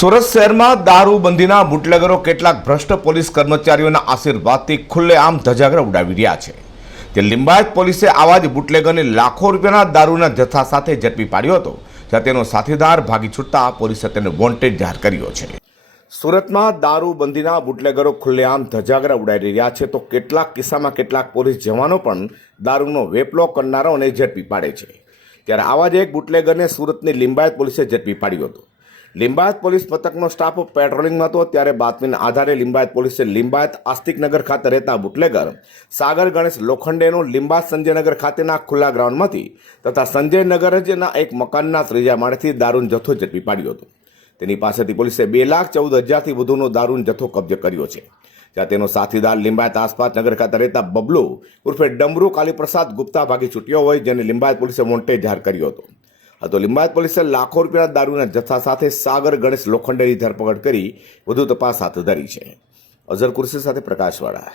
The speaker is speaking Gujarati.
સુરત શહેરમાં દારૂબંધીના બુટલેગરો કેટલાક ભ્રષ્ટ પોલીસ કર્મચારીઓના આશીર્વાદથી ખુલ્લેઆમ ધજાગરા ઉડાવી રહ્યા છે. તે લિંબાયત પોલીસે આવા જ બુટલેગરને લાખો રૂપિયાના દારૂના જથ્થા સાથે ઝડપી પાડ્યો હતો, જ્યાં તેનો સાથીદાર ભાગી છૂટતા પોલીસે તેને વોન્ટેડ જાહેર કર્યો છે. સુરતમાં દારૂબંધીના બુટલેગરો ખુલ્લેઆમ ધજાગરા ઉડાવી રહ્યા છે, તો કેટલાક કિસ્સામાં કેટલાક પોલીસ જવાનો પણ દારૂનો વેપલો કરનારાઓને ઝડપી પાડે છે. ત્યારે આવા જ એક બુટલેગરને સુરતની લિંબાયત પોલીસે ઝડપી પાડ્યો હતો. લિંબાયત પોલીસ મથકનો સ્ટાફ પેટ્રોલિંગમાં હતો ત્યારે બાતમીના આધારે લિંબાયત પોલીસે લિંબાયત આસ્તિકનગર ખાતે રહેતા બુટલેગર, સાગર ગણેશ લોખંડેનો લિંબાયત સંજયનગર ખાતેના ખુલ્લા ગ્રાઉન્ડમાંથી તથા સંજયનગર જના એક મકાનના ત્રીજા માળેથી દારૂનો જથ્થો ઝડપી પાડ્યો હતો. તેની પાસેથી પોલીસે બે લાખ ચૌદ હજારથી વધુનો દારૂનો જથ્થો કબજે કર્યો છે. જ્યાં તેનો સાથીદાર લિંબાયત આસપાસ નગર ખાતે રહેતા બબલુ ઉર્ફે ડમરુ કાલીપ્રસાદ ગુપ્તા ભાગી છૂટ્યો હોય જેને લિંબાયત પોલીસે વોન્ટેજ જાહેર કર્યો હતો. તો લિંબાયત પોલીસે લાખો રૂપિયાના દારૂના જથ્થા સાથે સાગર ગણેશ લોખંડેની ધરપકડ કરી વધુ તપાસ હાથ ધરી છે. અઝર કુરશી સાથે પ્રકાશવાળા.